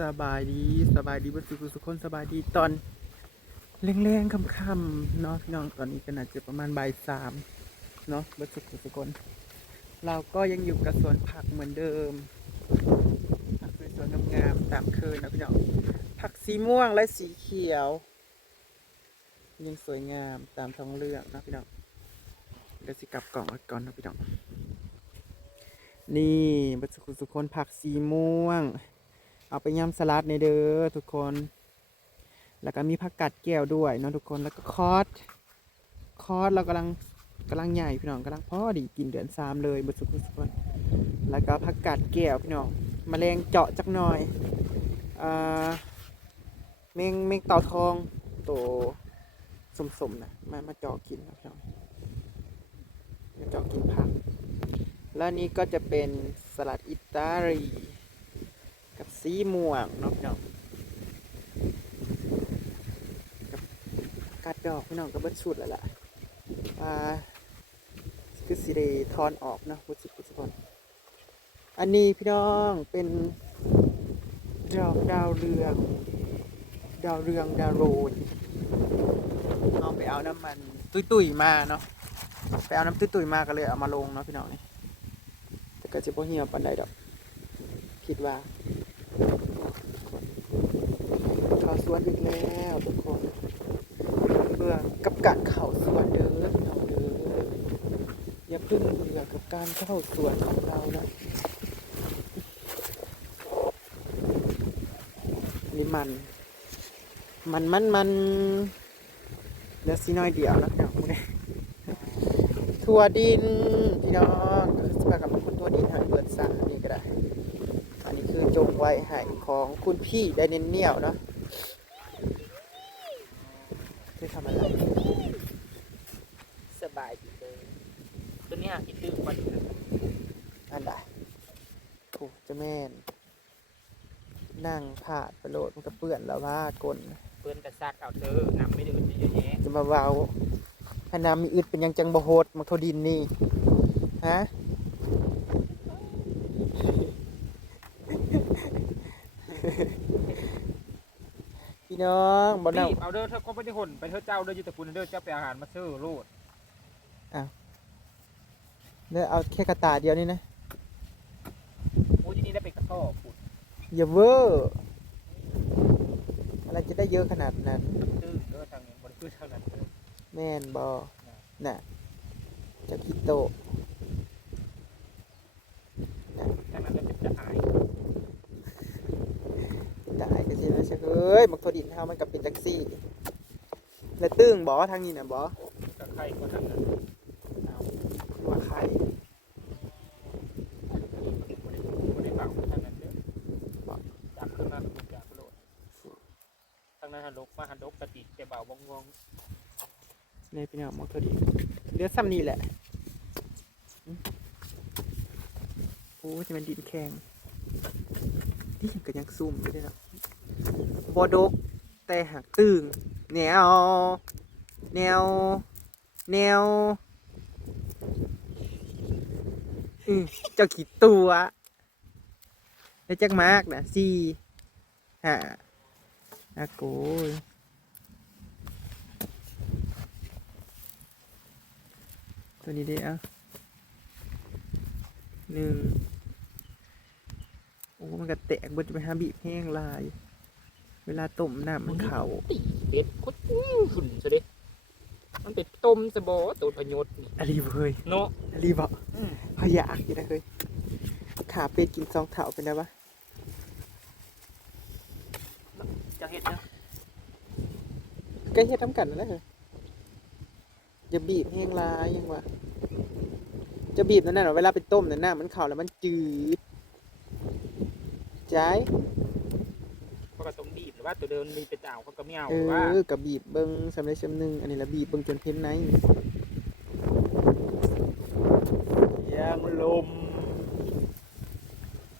สบายดีสบายดีเบุสุขุสุขคนสบายดีตอนแรงๆค่ำๆเนาะพี่น้องตอนนี้ก็น่าจะประมาณบ่ายสามเนาะเบุสุขุสุขคนเราก็ยังอยู่กับสวนผักเหมือนเดิมผักสวยๆงามๆตามเคยนะพี่น้องผักสีม่วงและสีเขียว ยังสวยงามตามท้องเรื่องนะพี่น้องเดี๋ยวสิกลับกล่องก่อนนะพี่น้องนี่บัสกุสุคนผักสีม่วง เอาไปยำสลัดในเด้อทุกคน แล้วก็มีผักกัดแก้วด้วยเนาะทุกคนแล้วก็คอสคอสเรากำลังกำลังใหญ่พี่น้องกำลังพอดีกินเดือนสามเลยบัสกุสุคนแล้วก็ผักกัดแก้วพี่น้องมแมลงเจาะจักหน่อยอ่าเมงเมงเต่าทองโตสมๆนะมามาเจาะกินนะพี่น้องมาเจาะกินผัก แล้วนี้ก็จะเป็นสลัดอิตาลี สีม่วงเนาะพี่น้องกับกาดดอกพี่น้องก็เบิดชุดแล้วล่ะอ่าคือสีเดทอนออกเนาะบุสุกุสพนอันนี้พี่น้องเป็นดอกดาวเรือง ดาวเรืองดาวโรยเอาไปเอาน้ำมันตุยๆมาเนาะไปเอาน้ำตุยๆมาก็เลยเอามาลงเนาะพี่น้องนี่แต่ก็จะบ่เหี่ยวปานใดดอก คิดว่าเข้า สวนอีกแล้วทุกคนเบื่อกับการเข้าสวนเด้อพี่น้องเด้ออย่าเพิ่งเบื่อกับการเข้าสวนของเรานะนี่มัน มันมันมันเหลือสีน้อยเดียวแล้วพี่น้องเนี่ยถั่วดินพี่น้องคือสปากับคุณถั่วดินให้เบิดสานี่ก็ได้ อันนี้คือจงไว้ให้ของคุณพี่ได้เน้นเนียวเนาะทำอะไร สบายดีเลยตัวนี้หากินดื้อมัน อันใดโอ้เจะ แม่นนั่งผาดไปโลดมันก็เปื้อนแล้วว่ากลเพื่อนกระซักเอาเธอนำไม่ได้อื่นเยอะแยะจะมาเว้าพน้ำมีอึดเป็นหยังจังบ่โหดมักถั่วดินนี่ฮะ พี่น้องบ่น่ารีบเอาเด้อเธอก็ไม่ได้หนไปเธอเจ้าเด้ออยู่แต่คุณเด้อเจ้าไปอาหารมาซื้อโลดเนื้อเอาแค่กระตาเดียวนี่นะ โอ้ยที่นี่ได้ไปกระ ท่อปุดอย่าเวอร์อะไรจะได้เยอะขนาดนั้นตื้อเด้อทางนี้บริคือทางนั้นเด้อแม่นบอน่ะเจะคิโตะทางนั้นเราจะจะอายได้ก็สินะเชเอ้ยมักโทดินเฮามันกับเป็นจังซี่ แล้วตึ้งบอทางนี้น่ะบอตะไคร้ก็ทางนั้นเอา ว่าใคร บริเบาทางนั้นเด้อจับขึ้นมาเป็นจากโลดทางนั้น หันลกมาหันลกกระติกแต่เบาบงงงในพี่น้องมักโทดินเรือซ้ำนี่แหละโอ้จะมันดินแข็งนี่ก็ยังซุ่มอยู่ด้วยเนาะบอดกแต่หักตึงแนว แนว แนวอืมเจ้าขีดตัวแล้วจักมากนะสี่ห้าอาโก ตัวนี้ได้อะหนึ่งโอ้มันก็แตกเบิดจะไปหาบีบแห้งลาย เวลาต้มน้ำมันเข่าตีเป็ดคุดหุ่นซะดิมันเป็นต้มสะบอตัวพยศนี่อะไรเว้ยเนาะอะไรบอกอืมพยากอยู่นะเฮ้ยขาเป็ดกินซองเถาเป็นไงวะจะเห็นนะก็เฮ็ดทำกันนั่นแหละเฮ้ย จะบีบแห้งลายยังวะจะบีบนั่นน่ะเวลาไปต้มนั่นน่ะมันเข่าแล้วมันจืดใจเพราะก็ต้องบีบหรือว่าตัวเดินมีเป็นอ่าวเขาก็ไม่เอาเอหรือว่าอกับบีบเบิ้งสำเร็จสำหนึ่งอันนี้ละบีบเบิ้งจนเพ้นในยางลม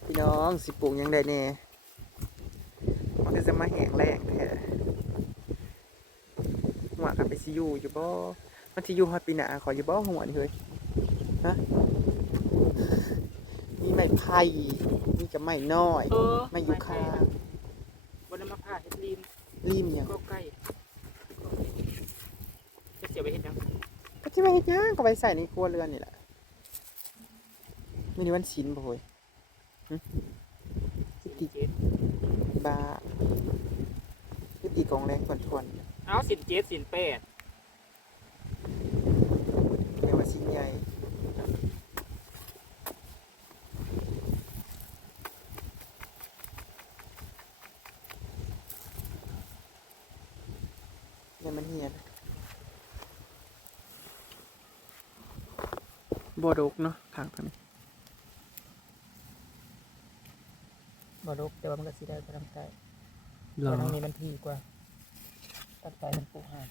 พี่น้องสิปลูกหยังได้แน่มันก็จะมาแห้งแรงแท้หัวกันไปซิอยูอยู่บ่ มันสิอยู่ฮอดปีหน้าขออยู่บ่หัวนี่เฮ้ยฮะมีไม้ไผ่มีกับไม้น้อยเออไม้ยูคาเฮ็ดริมรีมหยังก็ใกล้จะเสียไปเฮ็ดหยังก็ที่ว่าเฮ็ดหยังก็ไปใส่ในครัวเรือนนี่แหละมื้อนี้วันศีลบ่โหยสิบเจ็ดบาคือตีกองแรงทวนเอาสิบเจ็ดสิบแปด ๆเรียกว่าชิ้นใหญ่เนี่ยมันเหียนบ่ดกเนาะทางทางนี้บรกแต่ว่ามันก็สีได้กำลังใจหรอตรงนี้มันที่กว่าตั้งใจมันปลูกห่าง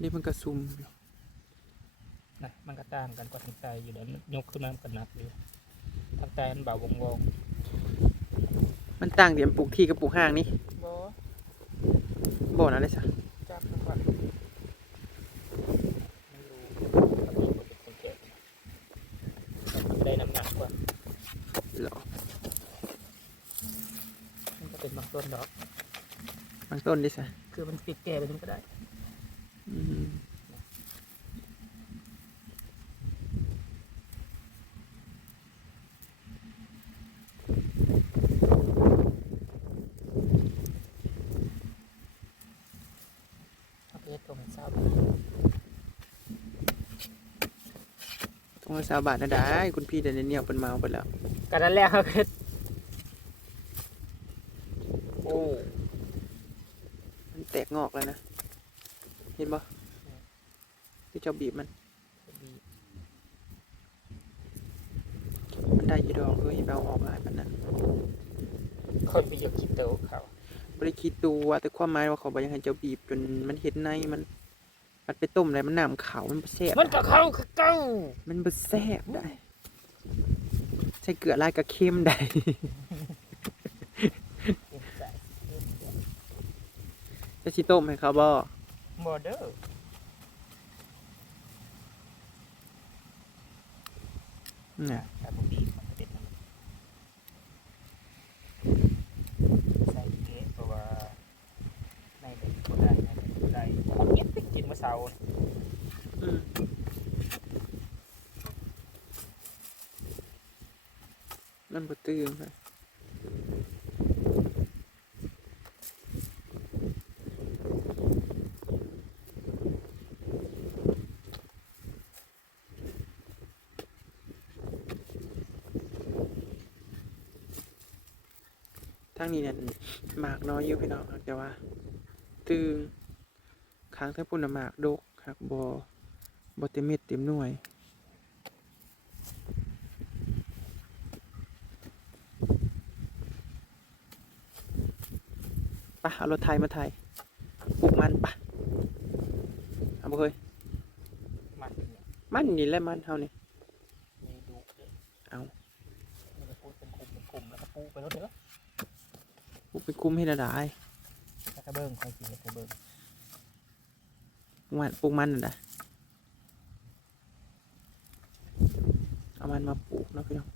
นี่มันกระซุ่มอยู่นะมันก็ต่างกันกว่าทางใจอยู่เดี๋ยวมันยกขึ้นมามันก็หนักอยู่ทางใจมันเบาวงวงมันต่างเดี๋ยวปลูกที่กับปลูกห้างนี่บอบ่นะเลยสะจับมันก่อนไม่รู้ถ้ามีคนเป็นคนแก่มันได้น้ำหนักกว่าหรอมันก็เป็นบางต้นดอกบางต้นดิสะคือมันติดแก่ไปมันก็ได้อืมโอเค ตรงเศร้าต้องเอาสาวบาทนะได้ คุณพี่เดี๋ยวนี้เนี่ยเป็นเมาไปแล้วกันนั้นแหล้วครับโอ้ มันแตกงอกแล้วนะ เห็นปะที่เจ้าบีบมัน ดี มันได้อยี่ดอกคือเห็นเอาออกหลายปันนั้น คนไปยกคิดเตอเขา ไม่ได้คิดดู ว่าแต่ความหมายว่าเขาบอกยังให้เจ้าบีบจนมันเห็นในมัน มันไปต้มอะไรมันน้ำขาวมันบ่แซ่บมันก็เข้าคือเก้ามันบ่แซ่บได้ใช้เกลือลายกระเค็มได้ จะชิต้มให้เขาบ่บอเดอร์น่ะ แต่ผมดีมันเป็นใส่เกะเพราะว่าในเป็นก็ได้ในเป็นก็ได้ผมเย็บไปกินเมื่อเช้านี่ อืมมันบ่ตื้งเลยทางนี้เนี่ยหมากน้อยอยู่พี่น้องครับแต่ว่า ตึงค้างทั้งปุ่นน่ะหมากดกครับบอบเต็มเม็ดเต็มหน่วยปะเอารถไทยมาไทยปลูกมันปะเอาบ่เคยมันเนี่ยมันนี่แหละมันเฮานี่มีดุเลยเอามันจะพูดเป็นกลุ่มเป็นกลุ่มแล้วก็ปูไปแล้วเด้อ ปลูกไปคุ้มให้ระดายแล้วก็เบิ้งคอยกินแล้วก็เบิ้งปลูกมันปลูกมันน่ะนะเอามันมาปลูกเนาะพี่น้อง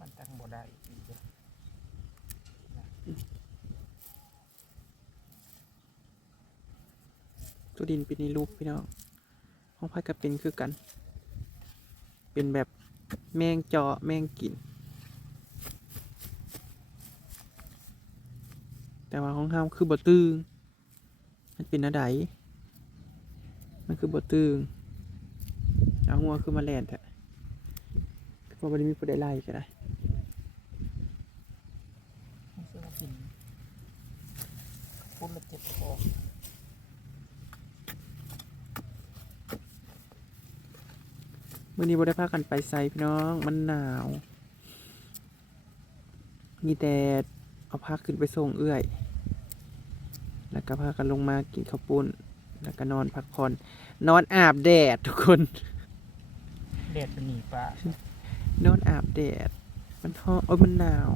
มันตั้งบ่ได้อีกเด้อตัวดินเป็นในรูปพี่น้องห้องพักก็เป็นคือกัน เป็นแบบแมงเจาะแมงกิน แต่ว่าของเฮาคือบตึงมันเป็นอะไรมันคือบตึงเอาหัวคือมาแลนแท้เพราะวันนี้มีผู้ใดไล่ก็ได้ไม่ใช่ว่ากินพูดแล้วเจ็บคอมื่อนี้บ่ได้พากันไปไซพี่น้อง มันหนาว มีแต่เอาพาขึ้นไปส่งเอื้อย แล้วก็พากันลงมากินข้าวปุ้น แล้วก็นอนพักผ่อน นอนอาบแดดทุกคน แดดมันหนีฟ้านอนอาบแดด มันท้อนโอ้ยมันหนาว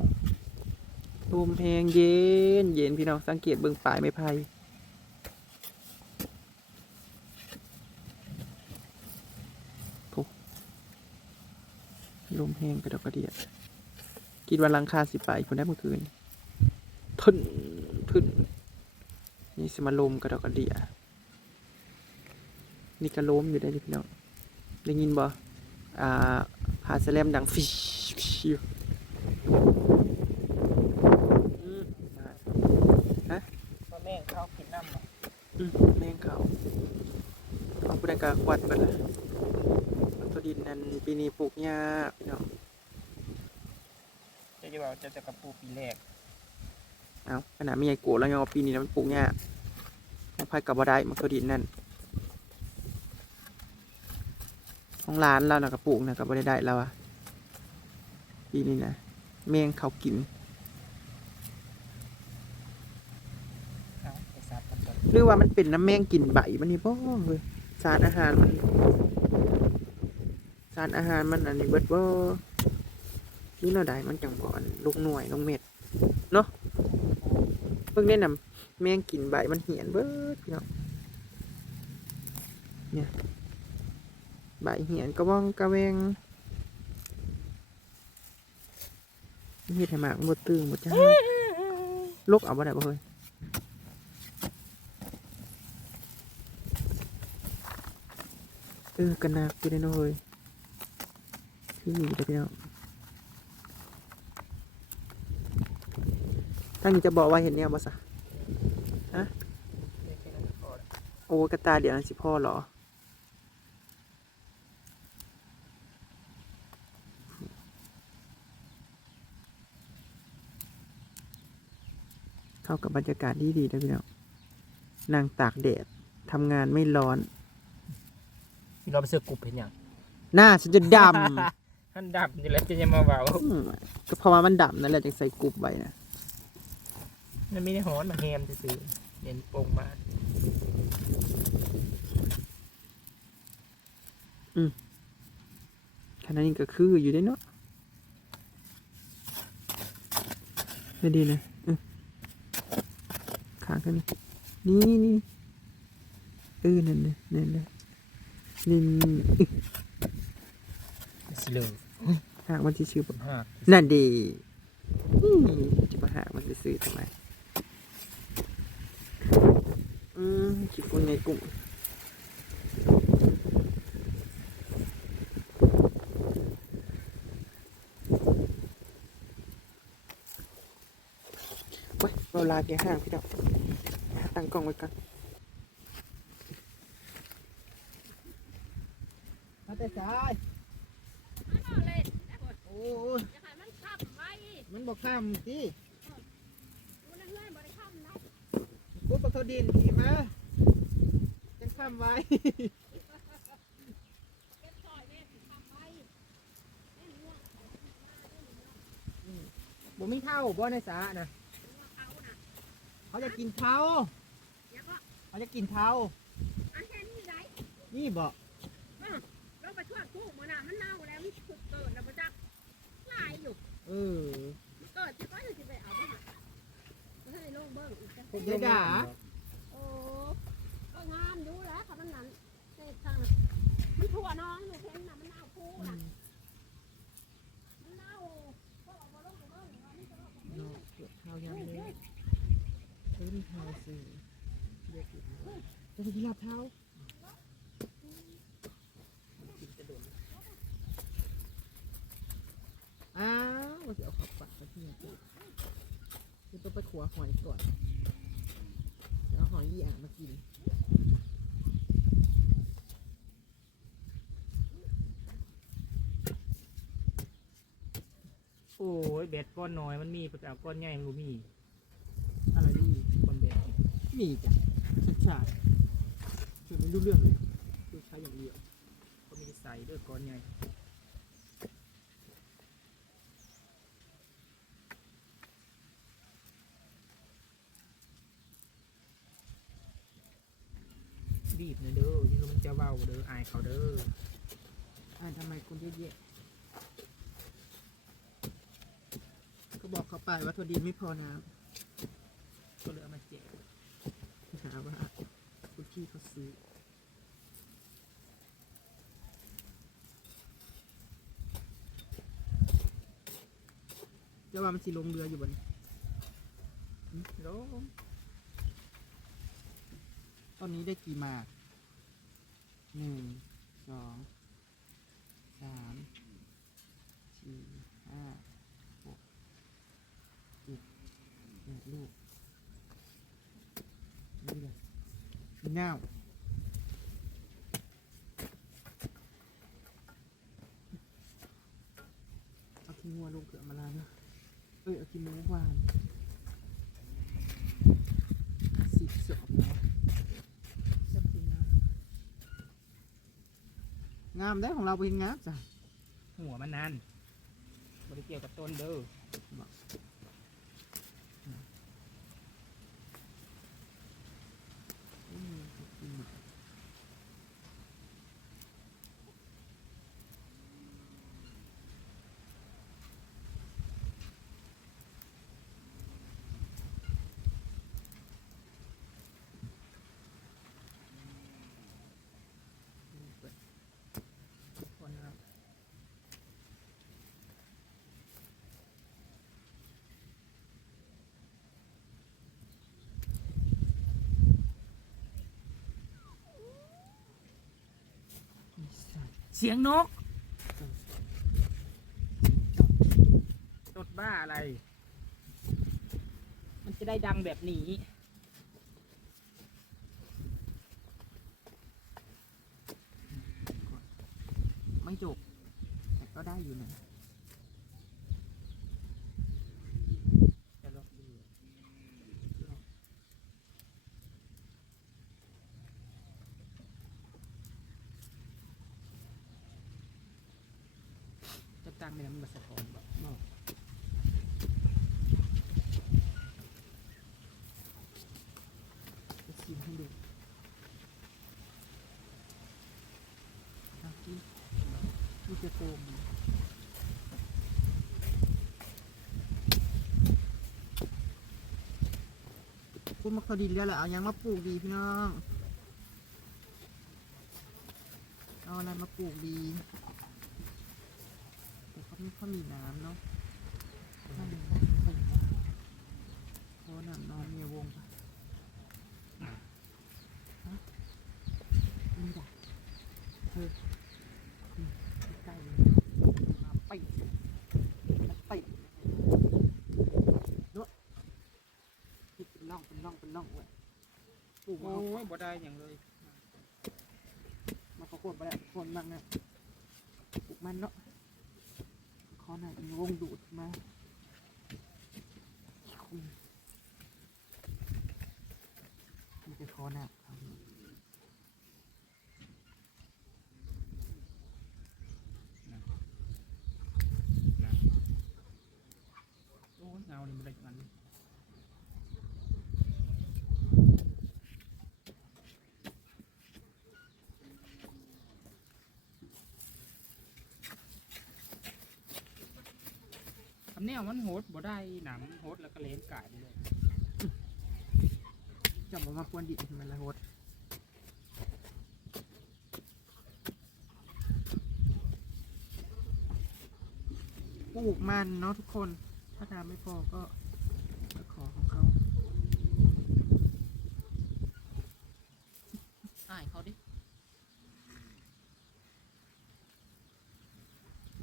ลมแหงเย็น เย็นพี่น้องสังเกตเบื้องปลายไม้ไผ่โถลมแห้งกระดอกกระเดียดคิดว่าหลังคาสิไปคนได้เมื่อคืนทนทึน นี่สมาลมกระดอกกระเดียนี่กระล้มอยู่ได้ดิพี่น้องได้ยินบ่อ่าพาสแลมดังฟิชฟิชอืมพ่อแม่เขากินน้ำเนาะอืมแมงเขาเอาผู้ใดกควัดไปละตัวดินนั้นปีนี้ปลูกหญ้าพี่น้องจะจะบอกจะจะกระปูปีแรก เอาขนาดไม่ใหญ่โกรธแล้วยังว่าปีนี้นะมันปลูกหญ้าของไผ่กับบ่ได้มันตัวดินนั่นของร้านเรานะกับปลูกนะกับบ่ได้ได้แล้วอะปีนี้นะแมงเขากินหรือว่ามันเป็นน้ำแมงกินใบมันนี่บ่เว้ยสารอาหารมันสารอาหารมันอันนี้เบิดบ่นี่เราได้มันจังบ่อนลูกหน่วยลงเม็ดเนาะ เพิ่งแนะนำแมงกินใบมันเหียนเบิดพี่น้องเนี่ยใบเหียนกระว่องกระแวงเฮ็ดให้มากมันบ่ตึงบ่จ้าลกเอาบ่ได้บ่เฮ้ยเออกันนักอยู่ได้นาะเฮ้ยคือมีแต่พี่น้อง ตั้งนี้จะบอกว่าเห็นเนี่ยบ่สะได้แค่นั้นก็พอละโอ้กระตาเดี๋ยวนั้นสิพ่อเหรอเข้ากับบรรยากาศดีดีๆนะพี่น้องนั่งตากแดดทำงานไม่ร้อนที่เราไปเสื้อกรุบเห็นยังหน้าฉันจะดท่านดับนี่แหละจะยังมาเบาำอืมก็เพราะว่ามันดำนั่นแหละจึงใส่กรุบไว้นะ มันไม่ได้หอนมาแฮมซื่อๆเน้นโปร่งมาขณะนี้ก็คืออยู่ได้เนาะได้ดีนะเออขากันนี่นี่นี่เออนั่นเลยนั่นเลยนี่นี่อึ๊ะสิเลยหากมันที่ชื่อผมหักนั่นดีนี่จะมาหามันจะซื้อทำไม อืมคิดคนในกลุ่มเว้ยเราลาแกห่างพี่ดอกตั้งกล้องไว้กันมาแต่สายโอ้ยมันบอกข้ามที่กูบอกเขาดินขี่มา จังข้ามไว้บ่มีข้าวบ่ในสานะเขาจะกินเท้าเขาจะกินเท้านี่บอกเราไปทอดกุ้งมันน่ะมันเน่าแล้วมันถูกเกิดแล้วมันจะลายอยู่ เออเกิดที่ก็จะไปเอาไปหาไม่ให้ลงเบิ้งอีกจังผมได้ด่า โอ้ก็งามดูแล้วค่ะมันนั้นเศษทางน่ะมัน ถั่วน้องอยู่เพ้นน่ะมันเน่าคู่น่ะมันเน่าเพราะว่าบ่ลงไปเบิ้งว่ามันจะออกมาเนาะเกือบเท้ายังเลยเอ้ยมีเท้าสิเด็กอยู่จะไปกินลาบเท้าอ้าวว่าจะเอาขับปากไปที่ไหนคือต้องไปขัวหอยก่อนแล้วหอยยี่อ่างมากิน โอ้ยแบดก้อนน้อยมันมีแต่เอาก้อนใหญ่มันบ่มีอะไรดีก้อนแบดนี่มีจ้ะชัดชาติช่วยไม่รู้เรื่องเลยคือใช้อย่างเดียวก็มีใส่เด้อก้อนใหญ่บีบนะเด้ออยังมันจะเว้าเด้ออายเขาเด้ออ่านทำไมคุณเยอะแยะ บอกเขาไปว่าทวดีไม่พอน้ำก็เลยเอามาแจกหาว่าคุณพี่เขาซื้อจะว่ามันสิลงเรืออยู่บนลงตอนนี้ได้กี่หมากหนึ่งสองสามสี่ห้าหกเจ็ดแปดลูกนี่เลย เงาเอาขี้งัวลงเกลือมาลาเนะเอ้ยเอาขี้หมูวานสิบสอบเนาะสักทีนะงามได้ของเราเป็นงามจ้ะหัวมันนั่นบริเกี่ยวกับต้นเด้อมอืม คนนะครับ อีสัตว์ เสียงนก ตดบ้าอะไร มันจะได้ดังแบบนี้ ไม่จบแต่ก็ได้อยู่นะจะลองดูจะตั้งในน้ำมันสะท้อนแบบ บอกจะชิมให้ดูเอาที่ที่ จะโกงพูมาเขาดินแล้วแหละเอายังมาปลูกดีพี่น้อง เอาอะไรมาปลูกดีแต่เขาไม่ค่อยมีน้ำเนาะถ้ามีน้ำเป็นว่าเพราะน้ำนอนเมียวงปะฮะนี่ด่ะเธออืมใกล้ๆเลยมาไปมาไปเนาะนี่เป็นร่องเป็นร่องเป็นร่องเว้ยปลูก โอ้ มาย บ่ได้อย่างเลยมาประกวดไปแล้วคนบ้างนะปลูกมันเนาะคอหน่อยมีวงดูดมาอืมนี่จะคอหน่าครับนะโอ้ยเงานี่มันได้จังนั้นเลยคำ แนวมันโหดบ่ได้หนังโหดแล้วก็เลนกายไปเลยจับออกมาควรดิทำไมละโหดปลูกมันเนาะทุกคน ถ้าทำไม่พอก็ก็ขอของเขา อ่ายเขาดิ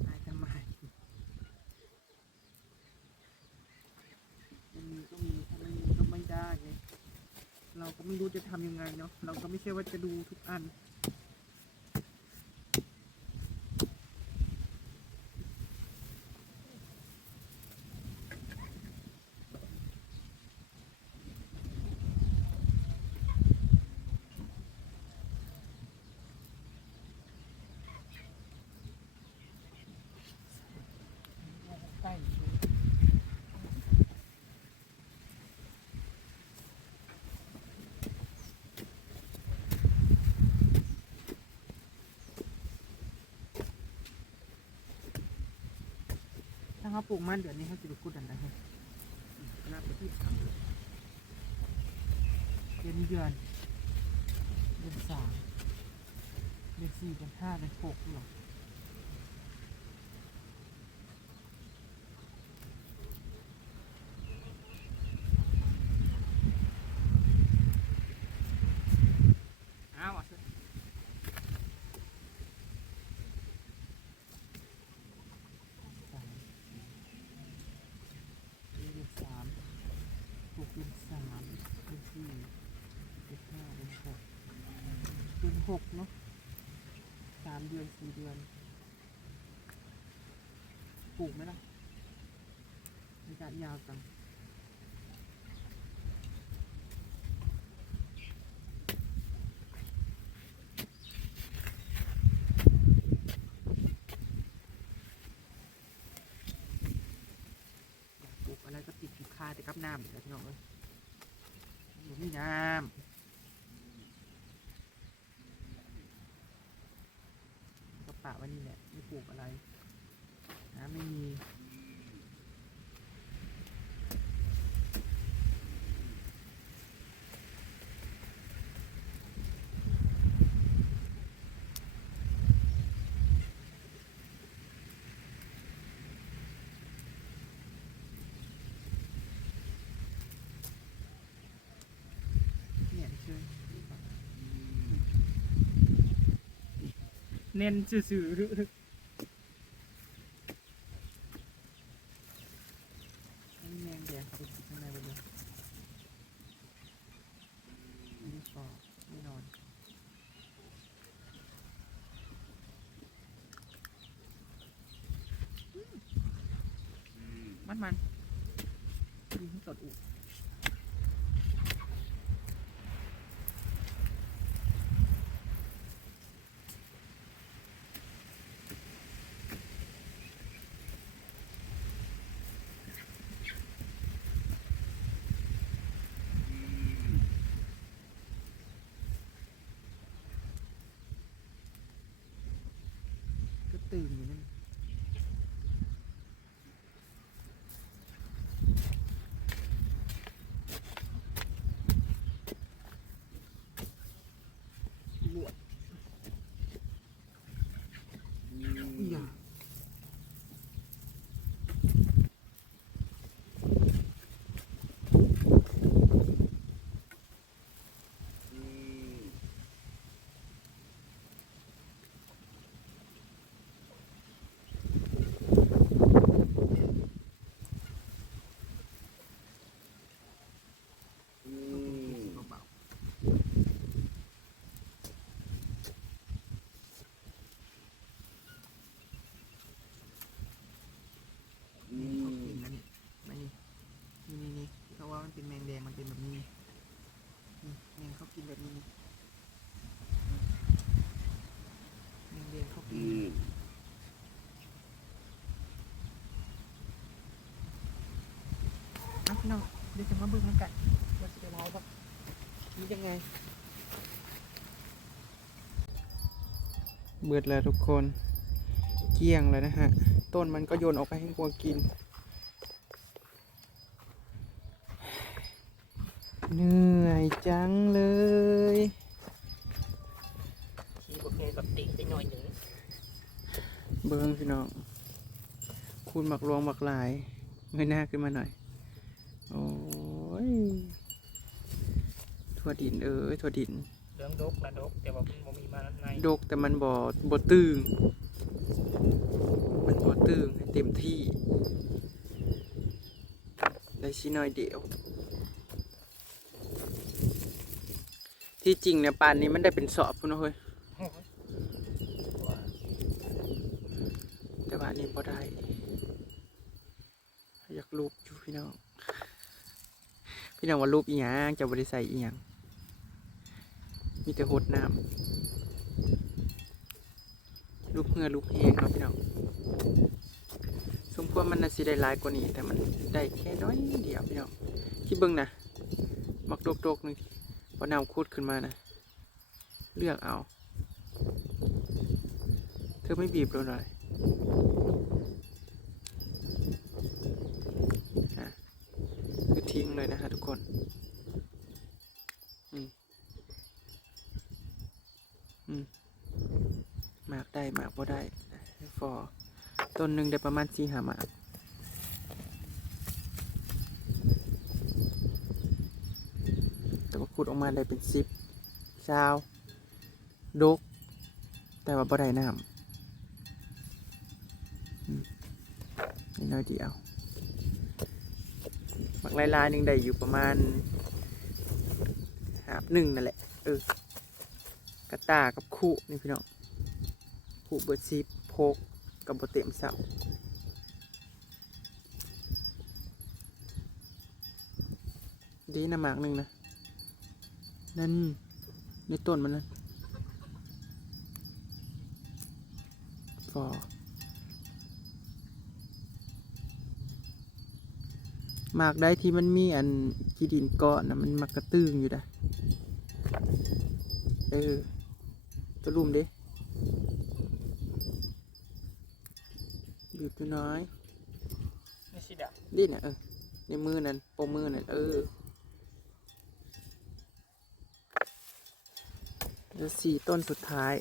ตายทำไมมันมีก็มีถ้าไม่มีก็ไม่ได้ไง เราก็ไม่รู้จะทำยังไงเนาะเราก็ไม่ใช่ว่าจะดูทุกอัน ปลูกมันเดือนนี้เขาจะไปกุดอันไหนให้ขนาดไปที่สามเดือนเดือนเดือนสามเดือนสี่เดือนห้าเดือนหกหรอ หกเนาะสามเดือนสี่เดือน ปลูกไหมล่ะระยะยาวจังอยากปลูกอะไรก็ติดอยู่คาแต่กับน้ำแต่พี่น้องเอ้ยมีน้ำก็ปะไว้นี่แหละไม่ปลูกอะไรนะไม่มี เนี่ยเชิญ เน้นซื่อๆนี่แมงแดงเขาไปติดข้างในไปเลยอันนี้ฟอไม่นอนมันมันยิงสดอุ ตื่นอยู่นั่นหลวดอย่าเบาๆนี่เขากินนะนี่มานี่นี่นี่นี่เพราะว่ามันเป็นแมงแดงมันเป็นแบบนี้นี่แมงเขากินแบบนี้แมงแดงเขากินนะ พี่น้องเดี๋ยวจะมาเบิ่งกันว่าจะได้ร้ายบ่นี่ยังไงเบิดแล้วทุกคน เกลี้ยงเลยนะฮะ ต้นมันก็โยนออกไปให้วัวกิน เหนื่อยจังเลยชีบกไงกับติได้หน่อยหนึ่งเบิ้งพี่น้องคูณหมักรวงหมักหลาย เงยหน้าขึ้นมาหน่อย โอ้ย ทั่วดินเอ้ยทั่วดินเรื่องดกนะดกแต่ว่ามันบ่มีมาในดกแต่มันบ่บ่ตึงมันบ่ตึงให้เต็มที่ ได้ชิ้นน้อยเดียว ที่จริงเนี่ยปานนี้มันได้เป็นสอบพุ่นเนาะเฮ้ยโอ้ยแต่ว่าอันนี้พอได้ อยากรูปอยู่พี่น้อง พี่น้องว่ารูปอีหยังจะบริใส่อีหยัง มีแต่หดน้ำรูปเหือรูปแหงเนาะพี่น้องสมควรมันน่ะสิได้หลายกว่านี้ แต่มันได้แค่น้อยเดียวพี่น้องที่เบิ่งนะมักโดกๆหนึงพอน้ำคุดขึ้นมานะเลือกเอา เธอไม่บีบเราหน่อย นะคือทิ้งเลยนะฮะทุกคน อืม อืมหมากได้หมากพอได้ฟอต้น หนึ่งได้ประมาณสี่หามาแต่ว่าขุดออกมาได้เป็นสิบชาวดก แต่ว่าบ่ได้น้ำนิดน้อยเดียวหมักลายลายหนึ่งได้อยู่ประมาณหาบหนึ่งนั่นแหละ เออ กระตากับคู่นี่พี่น้องคู่เบิดซีโพก กับบเต็มเสาดีนะหมากหนึ่งนะ นั่นในต้นมันนั่นฟอหมากได้ที่มันมีอันกีดินเกาะนะมันมักกระตึงอยู่นะเออตัวรุมเดิหยุ ดอยู่น้อยไม่ใช่ดักนี่นะเออในมือนั่นโปรมือนั่นเออจะสี่ต้นสุดท้าย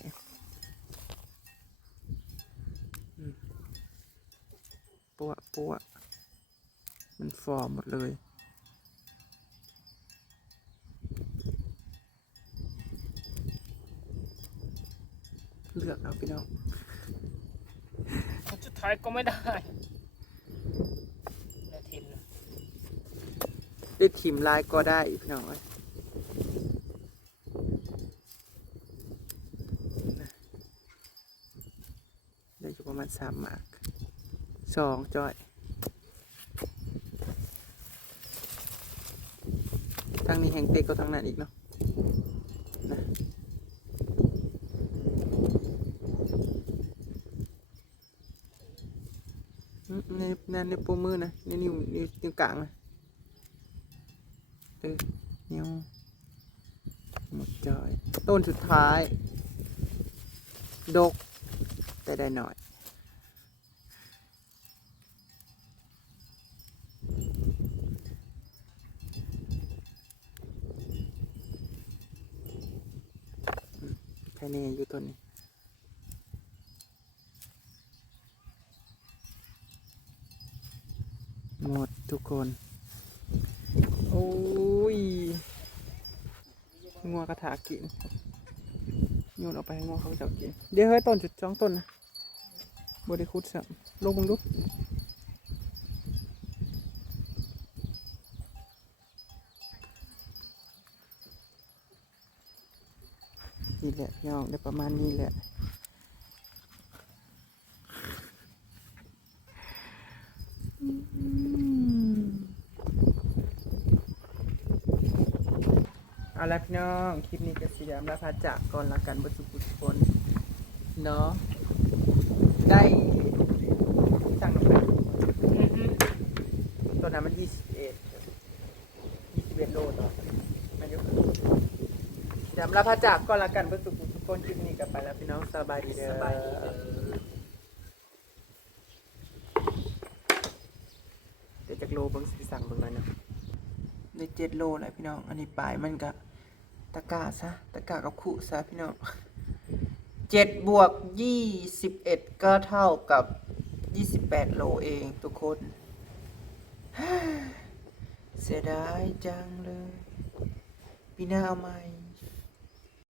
อืมปัวปัวมันฟอร์มหมดเลยเลือกเอาพี่น้องอันสุดท้ายก็ไม่ได้นาทินนะได้ทีมลายก็ได้พี่น้องเอ้ยได้อยู่ประมาณสามหมากสองจอยทางนี้แห่งเตกก็ทางนั้นอีกเนาะอืม ในในโปรมือนะในนิ้วนิ้วนิ้วกลางนะเออนิ้วหมดจอย ต้นสุดท้าย ดก แต่ได้หน่อยแค่นี้อยู่ตัวนี้ หมดทุกคน โอ้ยงัวกระถากินโยนออกไปให้งัวเขาจะกิน เดี๋ยวเฮ้ยต้นจุดจ้องต้นนะบริคุดสัมลงมึงดูนี่แหละพี่น้องได้ประมาณนี้แหละเอา ละพี่น้องคลิปนี้ก็สีดำลาพาจากก่อนละกันบรรจุกุศลเนาะได้สั่งไปตัวนั้นมันยี่สิบเอ็ดยี่สิบเอ็ดโลต่อมันยกสีดำลาพาจากก่อนละกันบรรจุกุศลคลิปนี้ก็ไปแล้วพี่น้องสบายดีเด้อเดี๋ยวจากโลเบิ้งสีสั่งเบิ้งหน่อยเนาะได้เจ็ดโลแล้วพี่น้อง อันนี้ปลายมันก็ ตะกร้าซะตะกร้ากับคู่ซะพี่น้องเจ็ดบวกยี่สิบเอ็ดก็เท่ากับยี่สิบแปดโลเองทุกคน เสียดายจังเลย ปีหน้าเอาใหม่